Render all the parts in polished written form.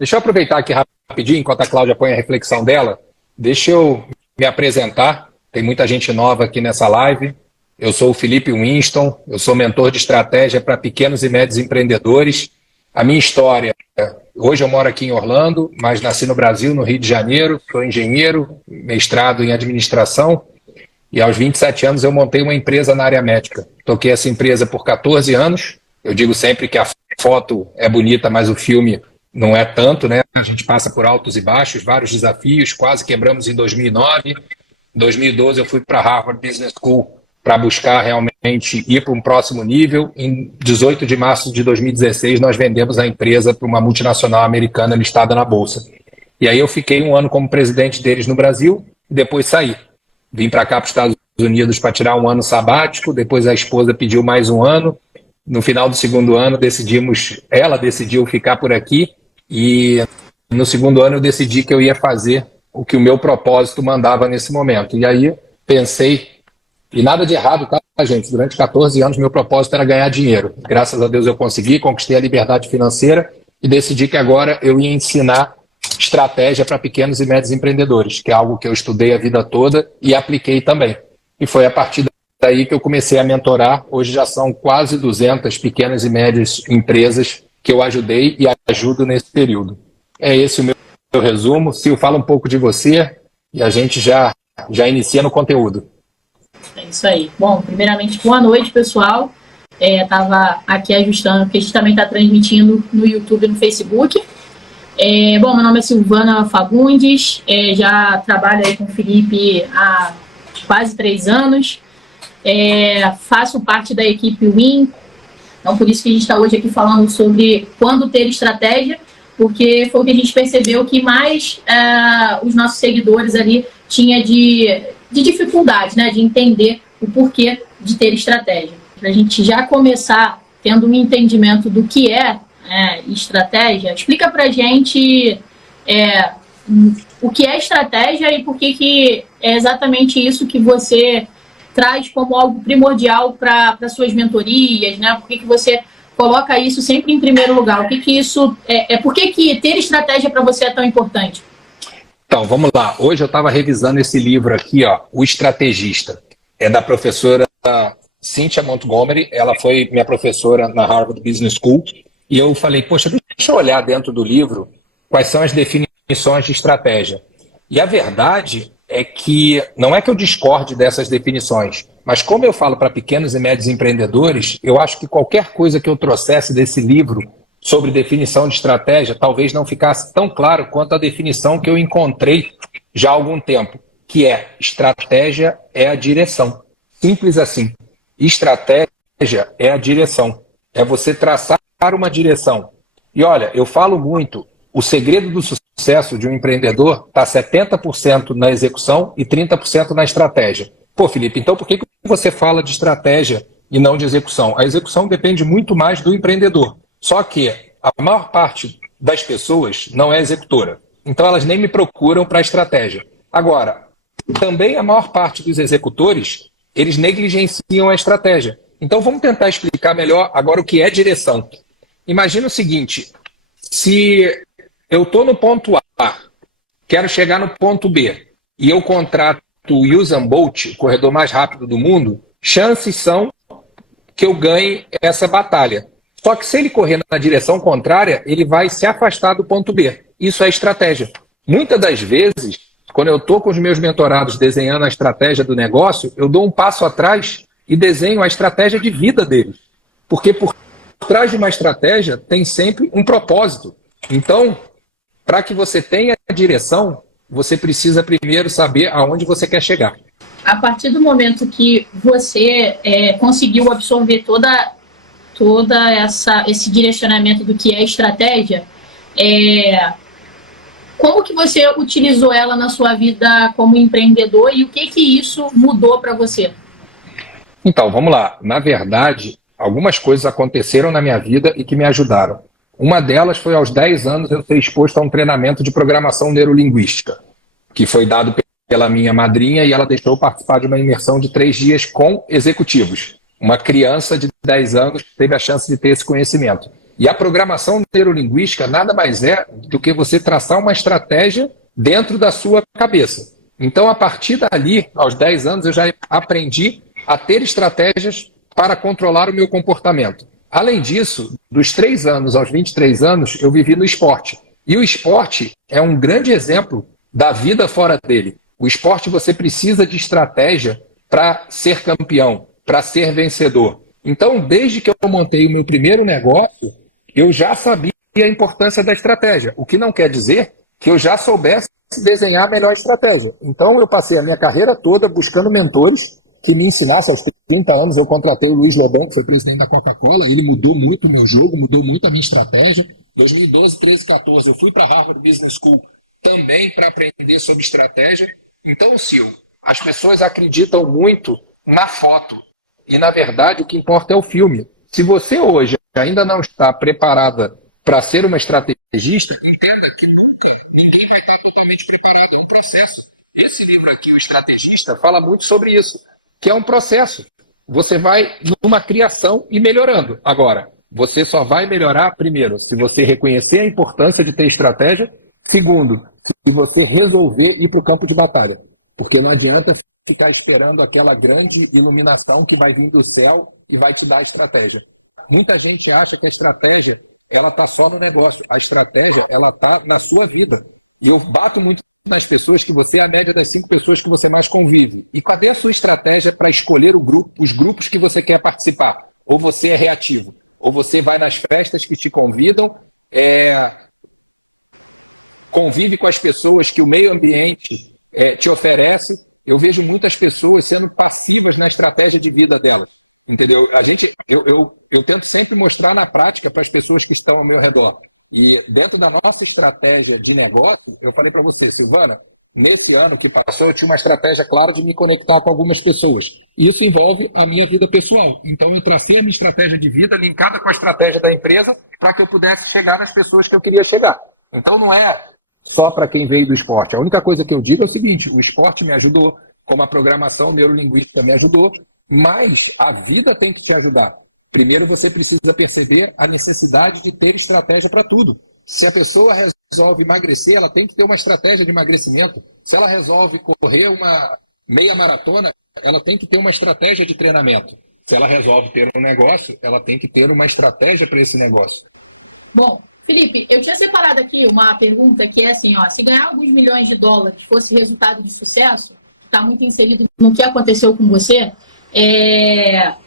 Deixa eu aproveitar aqui rapidinho, enquanto a Cláudia põe a reflexão dela, deixa eu me apresentar. Tem muita gente nova aqui nessa live. Eu sou o Felipe Winston, eu sou mentor de estratégia para pequenos e médios empreendedores. A minha história, hoje eu moro aqui em Orlando, mas nasci no Brasil, no Rio de Janeiro, sou engenheiro, mestrado em administração, e aos 27 anos eu montei uma empresa na área médica. Toquei essa empresa por 14 anos. Eu digo sempre que a foto é bonita, mas o filme não é tanto, né? A gente passa por altos e baixos, vários desafios, quase quebramos em 2009. Em 2012 eu fui para a Harvard Business School para buscar realmente ir para um próximo nível. Em 18 de março de 2016 nós vendemos a empresa para uma multinacional americana listada na Bolsa. E aí eu fiquei um ano como presidente deles no Brasil e depois saí. Vim para cá para os Estados Unidos para tirar um ano sabático, depois a esposa pediu mais um ano. No final do segundo ano ela decidiu ficar por aqui e no segundo ano eu decidi que eu ia fazer o que o meu propósito mandava nesse momento. E aí pensei, e nada de errado, tá, gente? Durante 14 anos meu propósito era ganhar dinheiro. Graças a Deus eu consegui, conquistei a liberdade financeira e decidi que agora eu ia ensinar estratégia para pequenos e médios empreendedores, que é algo que eu estudei a vida toda e apliquei também. E foi a partir daí que eu comecei a mentorar. Hoje já são quase 200 pequenas e médias empresas que eu ajudei e ajudo nesse período. É esse o meu resumo. Sil, fala um pouco de você e a gente já inicia no conteúdo. É isso aí. Bom, primeiramente, boa noite, pessoal. Estava aqui ajustando, porque a gente também está transmitindo no YouTube e no Facebook. Bom, meu nome é Silvana Fagundes, já trabalho aí com o Felipe há quase 3 anos. Faço parte da equipe Win, então por isso que a gente está hoje aqui falando sobre quando ter estratégia, porque foi o que a gente percebeu que mais os nossos seguidores ali tinha de dificuldade, né, de entender o porquê de ter estratégia. Para a gente já começar tendo um entendimento do que é estratégia, explica para a gente o que é estratégia e por que é exatamente isso que você traz como algo primordial para suas mentorias, né? Por que você coloca isso sempre em primeiro lugar? Por que ter estratégia para você é tão importante? Então, vamos lá. Hoje eu estava revisando esse livro aqui, ó, O Estrategista. É da professora Cynthia Montgomery. Ela foi minha professora na Harvard Business School. E eu falei, poxa, deixa eu olhar dentro do livro quais são as definições de estratégia. E a verdade é que não é que eu discorde dessas definições, mas como eu falo para pequenos e médios empreendedores, eu acho que qualquer coisa que eu trouxesse desse livro sobre definição de estratégia talvez não ficasse tão claro quanto a definição que eu encontrei já há algum tempo, que é estratégia é a direção. Simples assim. Estratégia é a direção. É você traçar uma direção. E olha, eu falo muito, o segredo do sucesso de um empreendedor está 70% na execução e 30% na estratégia. Pô, Felipe, então por que você fala de estratégia e não de execução? A execução depende muito mais do empreendedor. Só que a maior parte das pessoas não é executora. Então elas nem me procuram para a estratégia. Agora, também a maior parte dos executores, eles negligenciam a estratégia. Então vamos tentar explicar melhor agora o que é direção. Imagina o seguinte, se eu estou no ponto A, quero chegar no ponto B, e eu contrato o Usain Bolt, o corredor mais rápido do mundo, chances são que eu ganhe essa batalha. Só que se ele correr na direção contrária, ele vai se afastar do ponto B. Isso é estratégia. Muitas das vezes, quando eu estou com os meus mentorados desenhando a estratégia do negócio, eu dou um passo atrás e desenho a estratégia de vida deles. Porque por trás de uma estratégia tem sempre um propósito. Então, para que você tenha direção, você precisa primeiro saber aonde você quer chegar. A partir do momento que você conseguiu absorver esse direcionamento do que é estratégia, como que você utilizou ela na sua vida como empreendedor e o que isso mudou para você? Então, vamos lá. Na verdade, algumas coisas aconteceram na minha vida e que me ajudaram. Uma delas foi aos 10 anos eu ser exposto a um treinamento de programação neurolinguística, que foi dado pela minha madrinha e ela deixou eu participar de uma imersão de 3 dias com executivos. Uma criança de 10 anos teve a chance de ter esse conhecimento. E a programação neurolinguística nada mais é do que você traçar uma estratégia dentro da sua cabeça. Então, a partir dali, aos 10 anos, eu já aprendi a ter estratégias para controlar o meu comportamento. Além disso, dos 3 anos aos 23 anos, eu vivi no esporte. E o esporte é um grande exemplo da vida fora dele. O esporte, você precisa de estratégia para ser campeão, para ser vencedor. Então, desde que eu montei o meu primeiro negócio, eu já sabia a importância da estratégia, o que não quer dizer que eu já soubesse desenhar a melhor estratégia. Então, eu passei a minha carreira toda buscando mentores que me ensinassem. Aos 30 anos, eu contratei o Luiz Lobão, que foi presidente da Coca-Cola. Ele mudou muito o meu jogo, mudou muito a minha estratégia. Em 2012, 13, 14, eu fui para a Harvard Business School também para aprender sobre estratégia. Então, Sil, as pessoas acreditam muito na foto. E, na verdade, o que importa é o filme. Se você hoje ainda não está preparada para ser uma estrategista, entenda que ninguém vai estar totalmente preparado no processo. Esse livro aqui, O Estrategista, fala muito sobre isso, que é um processo. Você vai numa criação e melhorando. Agora, você só vai melhorar, primeiro, se você reconhecer a importância de ter estratégia. Segundo, se você resolver ir para o campo de batalha. Porque não adianta ficar esperando aquela grande iluminação que vai vir do céu e vai te dar a estratégia. Muita gente acha que a estratégia ela está só no negócio. A estratégia ela está na sua vida. E eu bato muito nas pessoas que você é a média das 5 pessoas que você mais convive. Na estratégia de vida dela, entendeu? Eu tento sempre mostrar na prática para as pessoas que estão ao meu redor. E dentro da nossa estratégia de negócio, eu falei para você, Silvana, nesse ano que passou, eu tinha uma estratégia clara de me conectar com algumas pessoas. Isso envolve a minha vida pessoal. Então, eu tracei a minha estratégia de vida linkada com a estratégia da empresa para que eu pudesse chegar nas pessoas que eu queria chegar. Então, não é só para quem veio do esporte. A única coisa que eu digo é o seguinte, o esporte me ajudou, como a programação neurolinguística me ajudou, mas a vida tem que te ajudar. Primeiro, você precisa perceber a necessidade de ter estratégia para tudo. Se a pessoa resolve emagrecer, ela tem que ter uma estratégia de emagrecimento. Se ela resolve correr uma meia maratona, ela tem que ter uma estratégia de treinamento. Se ela resolve ter um negócio, ela tem que ter uma estratégia para esse negócio. Bom, Felipe, eu tinha separado aqui uma pergunta que é assim, ó, se ganhar alguns milhões de dólares fosse resultado de sucesso, está muito inserido no que aconteceu com você,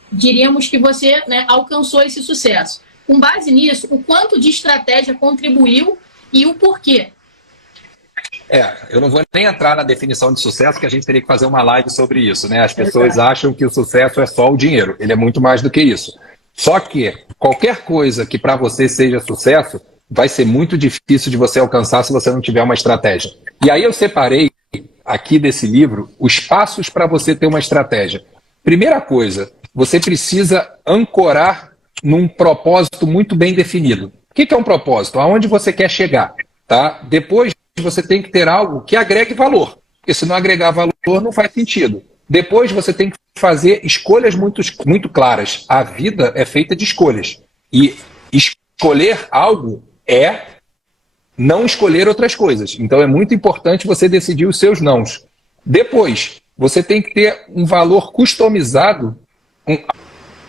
diríamos que você, né, alcançou esse sucesso. Com base nisso, o quanto de estratégia contribuiu e o porquê? Eu não vou nem entrar na definição de sucesso, que a gente teria que fazer uma live sobre isso, né? As pessoas acham que o sucesso é só o dinheiro. Ele é muito mais do que isso. Só que qualquer coisa que para você seja sucesso, vai ser muito difícil de você alcançar se você não tiver uma estratégia. E aí eu separei aqui desse livro os passos para você ter uma estratégia. Primeira coisa, você precisa ancorar num propósito muito bem definido. O que é um propósito? Aonde você quer chegar? Tá? Depois você tem que ter algo que agregue valor. Porque se não agregar valor, não faz sentido. Depois você tem que fazer escolhas muito claras. A vida é feita de escolhas. E escolher algo é não escolher outras coisas. Então é muito importante você decidir os seus nãos. Depois, você tem que ter um valor customizado,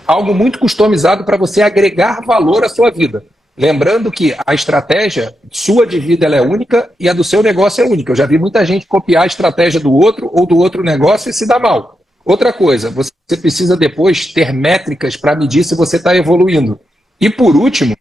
algo muito customizado para você agregar valor à sua vida. Lembrando que a estratégia sua de vida ela é única e a do seu negócio é única. Eu já vi muita gente copiar a estratégia do outro ou do outro negócio e se dá mal. Outra coisa, você precisa depois ter métricas para medir se você está evoluindo. E por último,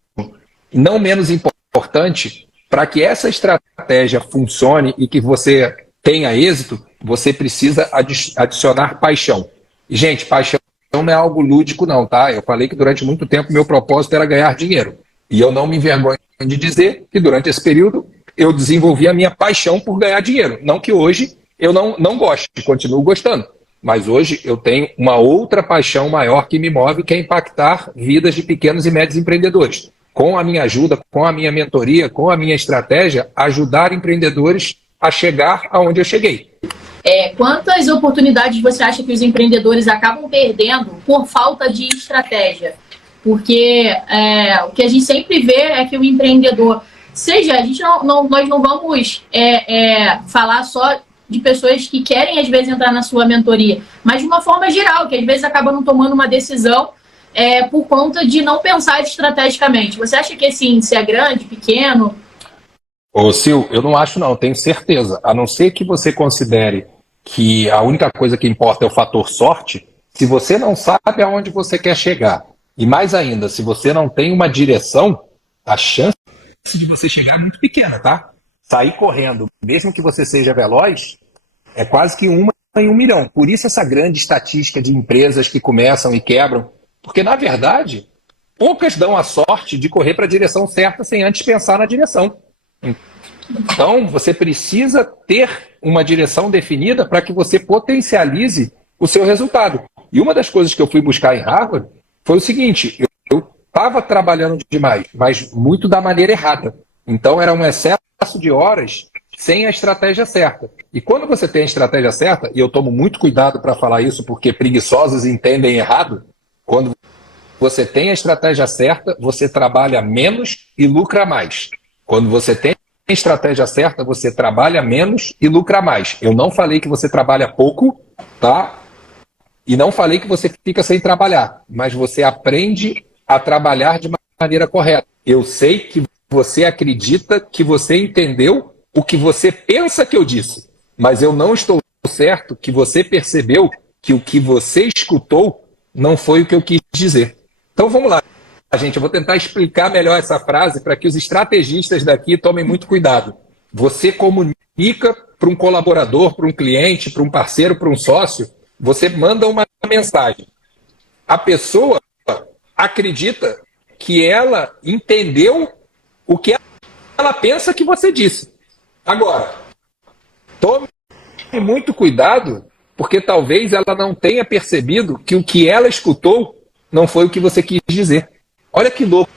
não menos importante, para que essa estratégia funcione e que você tenha êxito, você precisa adicionar paixão. E, gente, paixão não é algo lúdico não, tá? Eu falei que durante muito tempo meu propósito era ganhar dinheiro. E eu não me envergonho de dizer que durante esse período eu desenvolvi a minha paixão por ganhar dinheiro. Não que hoje eu não goste, continuo gostando. Mas hoje eu tenho uma outra paixão maior que me move, que é impactar vidas de pequenos e médios empreendedores. Com a minha ajuda, com a minha mentoria, com a minha estratégia, ajudar empreendedores a chegar aonde eu cheguei. Quantas oportunidades você acha que os empreendedores acabam perdendo por falta de estratégia? Porque o que a gente sempre vê é que o empreendedor, seja, nós não vamos falar só de pessoas que querem, às vezes, entrar na sua mentoria, mas de uma forma geral, que às vezes acaba não tomando uma decisão por conta de não pensar estrategicamente. Você acha que esse índice é grande, pequeno? Ô, Sil, eu não acho não, tenho certeza. A não ser que você considere que a única coisa que importa é o fator sorte, se você não sabe aonde você quer chegar, e mais ainda, se você não tem uma direção, a chance de você chegar é muito pequena, tá? Sair correndo, mesmo que você seja veloz, é quase que 1 em 1 milhão. Por isso essa grande estatística de empresas que começam e quebram, porque na verdade, poucas dão a sorte de correr para a direção certa sem antes pensar na direção. Então, você precisa ter uma direção definida para que você potencialize o seu resultado. E uma das coisas que eu fui buscar em Harvard foi o seguinte, eu estava trabalhando demais, mas muito da maneira errada. Então, era um excesso de horas sem a estratégia certa. E quando você tem a estratégia certa, e eu tomo muito cuidado para falar isso, porque preguiçosos entendem errado, quando você tem a estratégia certa, você trabalha menos e lucra mais. Quando você tem a estratégia certa, você trabalha menos e lucra mais. Eu não falei que você trabalha pouco, tá? E não falei que você fica sem trabalhar, mas você aprende a trabalhar de maneira correta. Eu sei que você acredita que você entendeu o que você pensa que eu disse, mas eu não estou certo que você percebeu que o que você escutou não foi o que eu quis dizer. Então vamos lá, gente, eu vou tentar explicar melhor essa frase para que os estrategistas daqui tomem muito cuidado. Você comunica para um colaborador, para um cliente, para um parceiro, para um sócio, você manda uma mensagem. A pessoa acredita que ela entendeu o que ela pensa que você disse. Agora, tome muito cuidado, porque talvez ela não tenha percebido que o que ela escutou não foi o que você quis dizer. Olha que louco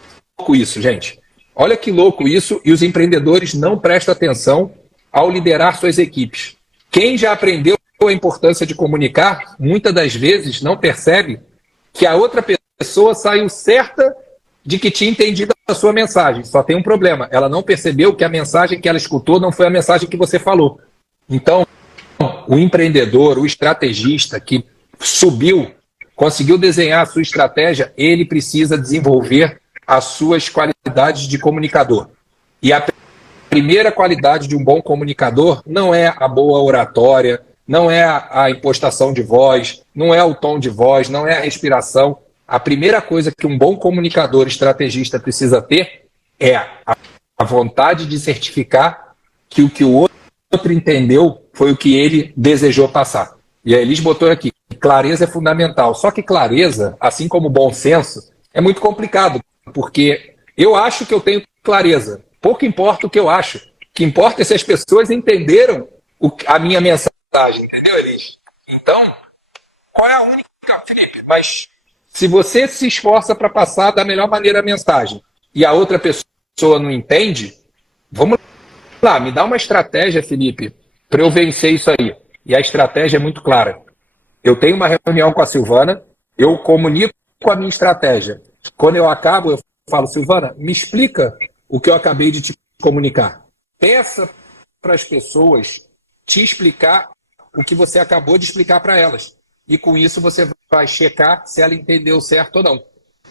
isso, gente. Olha que louco isso, e os empreendedores não prestam atenção ao liderar suas equipes. Quem já aprendeu a importância de comunicar, muitas das vezes não percebe que a outra pessoa saiu certa de que tinha entendido a sua mensagem. Só tem um problema, ela não percebeu que a mensagem que ela escutou não foi a mensagem que você falou. Então, o empreendedor, o estrategista que subiu, conseguiu desenhar a sua estratégia, ele precisa desenvolver as suas qualidades de comunicador. E a primeira qualidade de um bom comunicador não é a boa oratória, não é a impostação de voz, não é o tom de voz, não é a respiração. A primeira coisa que um bom comunicador estrategista precisa ter é a vontade de certificar que o outro entendeu foi o que ele desejou passar. E a Elis botou aqui, clareza é fundamental. Só que clareza, assim como bom senso, é muito complicado, porque eu acho que eu tenho clareza. Pouco importa o que eu acho. O que importa é se as pessoas entenderam a minha mensagem, entendeu, Elis? Então, qual é a única... Felipe, mas se você se esforça para passar da melhor maneira a mensagem e a outra pessoa não entende, vamos lá, me dá uma estratégia, Felipe, para eu vencer isso aí. E a estratégia é muito clara. Eu tenho uma reunião com a Silvana, eu comunico a minha estratégia. Quando eu acabo, eu falo, Silvana, me explica o que eu acabei de te comunicar. Peça para as pessoas te explicar o que você acabou de explicar para elas. E com isso você vai checar se ela entendeu certo ou não.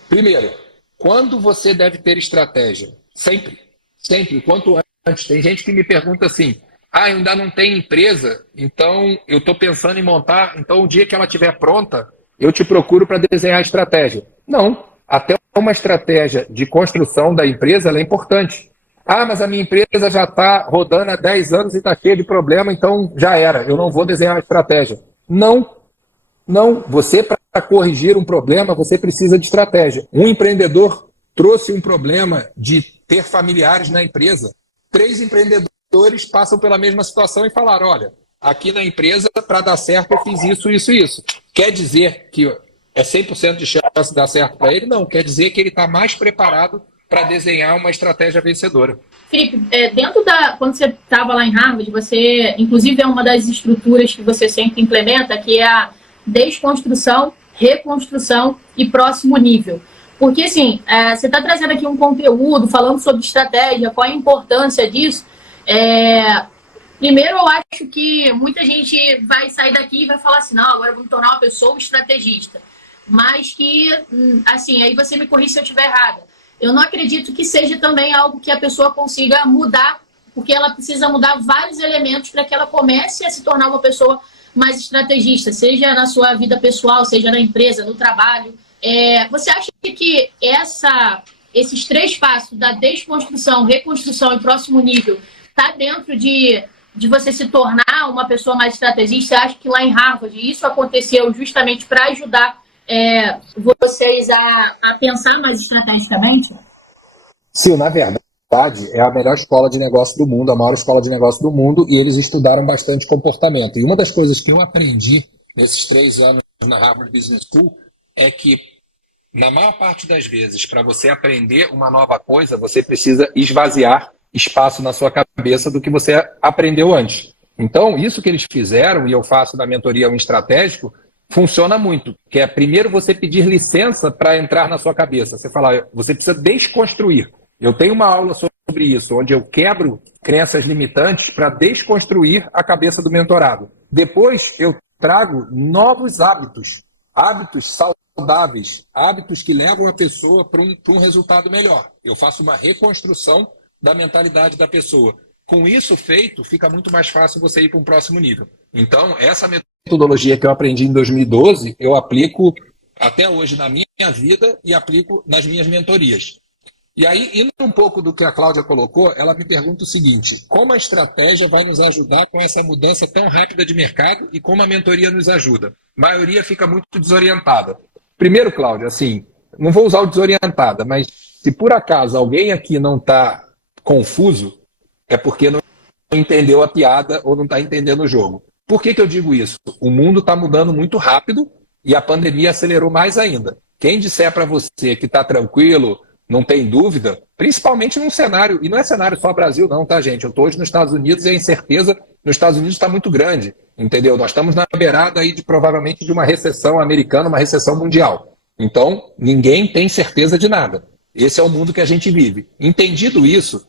Primeiro, quando você deve ter estratégia? Sempre. Sempre. Quanto antes. Tem gente que me pergunta assim, eu ainda não tenho empresa, então eu estou pensando em montar, então o dia que ela estiver pronta, eu te procuro para desenhar a estratégia. Não. Até uma estratégia de construção da empresa ela é importante. Mas a minha empresa já está rodando há 10 anos e está cheia de problema, então já era, eu não vou desenhar a estratégia. Não. Não, você para corrigir um problema, você precisa de estratégia. Um empreendedor trouxe um problema de ter familiares na empresa. 3 empreendedores passam pela mesma situação e falaram, olha, aqui na empresa, para dar certo, eu fiz isso, isso e isso. Quer dizer que é 100% de chance de dar certo para ele? Não, quer dizer que ele está mais preparado para desenhar uma estratégia vencedora. Felipe, quando você estava lá em Harvard, você, inclusive, é uma das estruturas que você sempre implementa, que é a desconstrução, reconstrução e próximo nível. Porque, assim, você está trazendo aqui um conteúdo, falando sobre estratégia, qual a importância disso. Primeiro, eu acho que muita gente vai sair daqui e vai falar assim, não, agora eu vou me tornar uma pessoa estrategista. Mas que, assim, aí você me corrige se eu estiver errada. Eu não acredito que seja também algo que a pessoa consiga mudar, porque ela precisa mudar vários elementos para que ela comece a se tornar uma pessoa mais estrategista, seja na sua vida pessoal, seja na empresa, no trabalho. Você acha que esses 3 passos da desconstrução, reconstrução e próximo nível está dentro de você se tornar uma pessoa mais estrategista? Você acha que lá em Harvard isso aconteceu justamente para ajudar vocês a pensar mais estrategicamente? Sim, na verdade, é a melhor escola de negócio do mundo, a maior escola de negócio do mundo, e eles estudaram bastante comportamento. E uma das coisas que eu aprendi nesses 3 anos na Harvard Business School é que, na maior parte das vezes, para você aprender uma nova coisa, você precisa esvaziar espaço na sua cabeça do que você aprendeu antes. Então, isso que eles fizeram, e eu faço na mentoria um estratégico, funciona muito, que é primeiro você pedir licença para entrar na sua cabeça. Você fala, você precisa desconstruir. Eu tenho uma aula sobre isso, onde eu quebro crenças limitantes para desconstruir a cabeça do mentorado. Depois eu trago novos hábitos saudáveis, hábitos que levam a pessoa para um resultado melhor. Eu faço uma reconstrução da mentalidade da pessoa. Com isso feito, fica muito mais fácil você ir para um próximo nível. Então, essa metodologia que eu aprendi em 2012, eu aplico até hoje na minha vida e aplico nas minhas mentorias. E aí, indo um pouco do que a Cláudia colocou, ela me pergunta o seguinte: como a estratégia vai nos ajudar com essa mudança tão rápida de mercado e como a mentoria nos ajuda? A maioria fica muito desorientada. Primeiro, Cláudia, assim, não vou usar o desorientada, mas se por acaso alguém aqui não está confuso, é porque não entendeu a piada ou não está entendendo o jogo. Por que eu digo isso? O mundo está mudando muito rápido e a pandemia acelerou mais ainda. Quem disser para você que está tranquilo, não tem dúvida, principalmente num cenário, e não é cenário só Brasil não, tá, gente? Eu estou hoje nos Estados Unidos e a incerteza nos Estados Unidos está muito grande, entendeu? Nós estamos na beirada aí provavelmente de uma recessão americana, uma recessão mundial. Então, ninguém tem certeza de nada. Esse é o mundo que a gente vive. Entendido isso,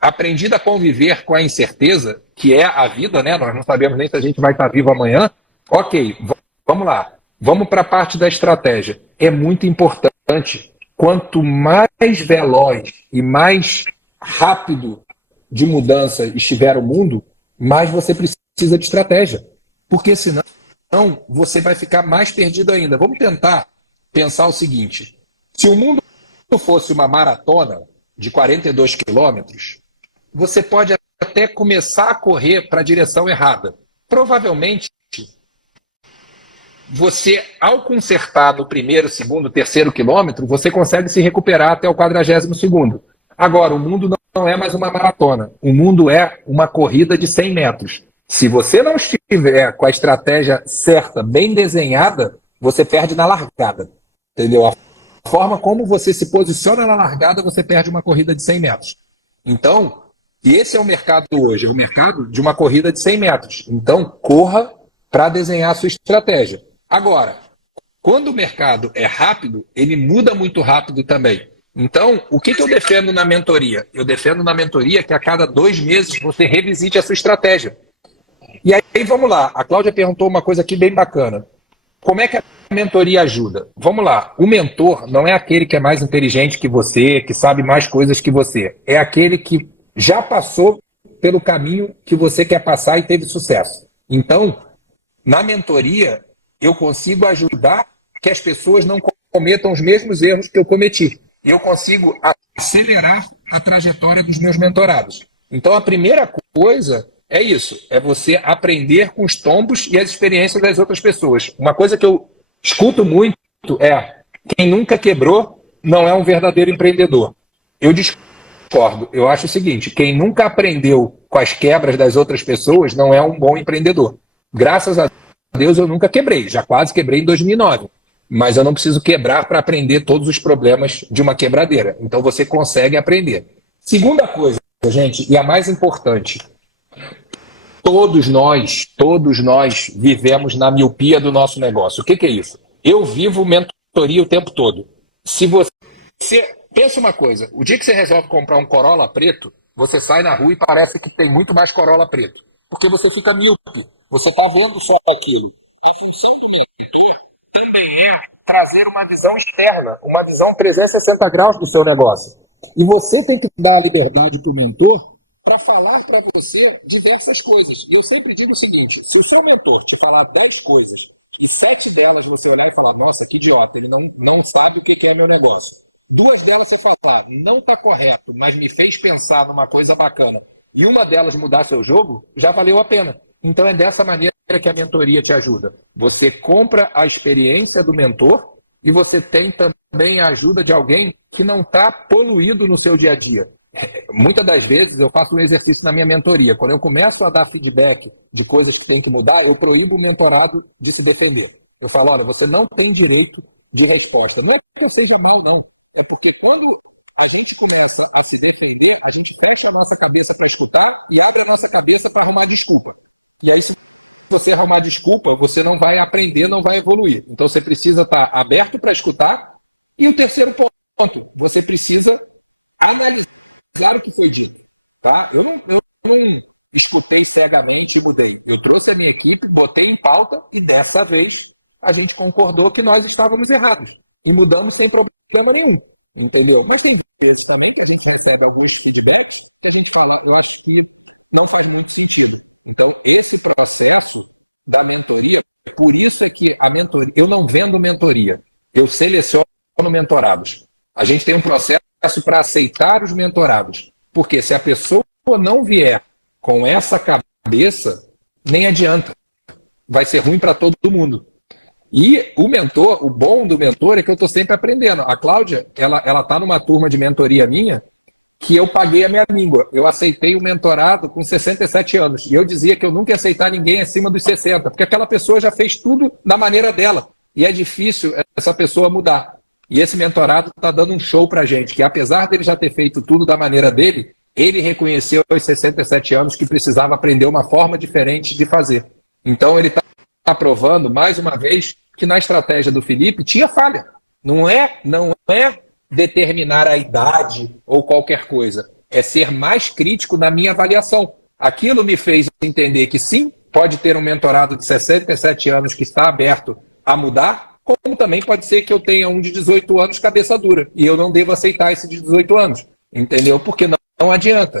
aprendido a conviver com a incerteza, que é a vida, né? Nós não sabemos nem se a gente vai estar vivo amanhã. Ok, vamos lá. Vamos para a parte da estratégia. É muito importante. Quanto mais veloz e mais rápido de mudança estiver o mundo, mais você precisa de estratégia. Porque senão você vai ficar mais perdido ainda. Vamos tentar pensar o seguinte: se o mundo fosse uma maratona de 42 quilômetros, você pode até começar a correr para a direção errada. Provavelmente, você, ao consertar no primeiro, segundo, terceiro quilômetro, você consegue se recuperar até o 42º. Agora, o mundo não é mais uma maratona. O mundo é uma corrida de 100 metros. Se você não estiver com a estratégia certa, bem desenhada, você perde na largada. Entendeu? A forma como você se posiciona na largada, você perde uma corrida de 100 metros. Então, esse é o mercado hoje, é o mercado de uma corrida de 100 metros. Então, corra para desenhar a sua estratégia. Agora, quando o mercado é rápido, ele muda muito rápido também. Então, o que eu defendo na mentoria? Eu defendo na mentoria que a cada 2 meses você revisite a sua estratégia. E aí, vamos lá. A Cláudia perguntou uma coisa aqui bem bacana. Como é que a mentoria ajuda? Vamos lá. O mentor não é aquele que é mais inteligente que você, que sabe mais coisas que você. É aquele que já passou pelo caminho que você quer passar e teve sucesso. Então, na mentoria, eu consigo ajudar que as pessoas não cometam os mesmos erros que eu cometi. Eu consigo acelerar a trajetória dos meus mentorados. Então, a primeira coisa é isso, é você aprender com os tombos e as experiências das outras pessoas. Uma coisa que eu escuto muito é: quem nunca quebrou não é um verdadeiro empreendedor. Eu discordo. Eu acho o seguinte: quem nunca aprendeu com as quebras das outras pessoas não é um bom empreendedor. Graças a Deus eu nunca quebrei, já quase quebrei em 2009. Mas eu não preciso quebrar para aprender todos os problemas de uma quebradeira. Então você consegue aprender. Segunda coisa, gente, e a mais importante: todos nós vivemos na miopia do nosso negócio. O que é isso? Eu vivo mentoria o tempo todo. Se você Pensa uma coisa, o dia que você resolve comprar um Corolla preto, você sai na rua e parece que tem muito mais Corolla preto. Porque você fica míope, você está vendo só aquilo. Trazer uma visão externa, uma visão 360 graus do seu negócio. E você tem que dar a liberdade para o mentor para falar para você diversas coisas. E eu sempre digo o seguinte, se o seu mentor te falar 10 coisas e 7 delas você olhar e falar, nossa, que idiota, ele não sabe o que é meu negócio. 2 delas você falar, não está correto, mas me fez pensar numa coisa bacana. E uma delas mudar seu jogo, já valeu a pena. Então é dessa maneira que a mentoria te ajuda. Você compra a experiência do mentor e você tem também a ajuda de alguém que não está poluído no seu dia a dia. Muitas das vezes eu faço um exercício na minha mentoria. Quando eu começo a dar feedback de coisas que tem que mudar, eu proíbo o mentorado de se defender. Eu falo, olha, você não tem direito de resposta. Não é que eu seja mal, não. É porque quando a gente começa a se defender, a gente fecha a nossa cabeça para escutar e abre a nossa cabeça para arrumar desculpa. E aí, se você arrumar desculpa, você não vai aprender, não vai evoluir. Então, você precisa estar aberto para escutar. E o terceiro ponto, você precisa analisar. Claro que foi dito, tá? Eu não escutei cegamente e mudei. Eu trouxe a minha equipe, botei em pauta e dessa vez a gente concordou que nós estávamos errados. E mudamos sem problema nenhum. Entendeu? Mas tem vezes também que a gente recebe alguns feedbacks que a gente fala, eu acho que não faz muito sentido. Então, esse processo da mentoria, por isso é que a mentoria, eu não vendo mentoria, eu seleciono mentorados. A gente tem um processo para aceitar os mentorados. Porque se a pessoa não vier com essa cabeça, nem adianta. Vai ser ruim para todo mundo. E o mentor, o bom do mentor é que eu estou sempre aprendendo. A Cláudia, ela está numa turma de mentoria minha que eu paguei a minha língua. Eu aceitei o mentorado com 67 anos. E eu dizia que eu nunca ia aceitar ninguém acima dos 60, porque aquela pessoa já fez tudo da maneira dela. E é difícil essa pessoa mudar. E esse mentorado está dando um show para a gente. Que apesar de ele já ter feito tudo da maneira dele, ele reconheceu aos 67 anos que precisava aprender uma forma diferente de fazer. Então ele está provando, mais uma vez, que na estratégia do Felipe tinha falha. Não é determinar a idade ou qualquer coisa. É ser mais crítico da minha avaliação. Aquilo me fez entender que sim, pode ter um mentorado de 67 anos que está aberto a mudar, como também pode ser que eu tenha uns 18 anos de cabeça dura. E eu não devo aceitar esses 18 anos. Entendeu? Porque não adianta.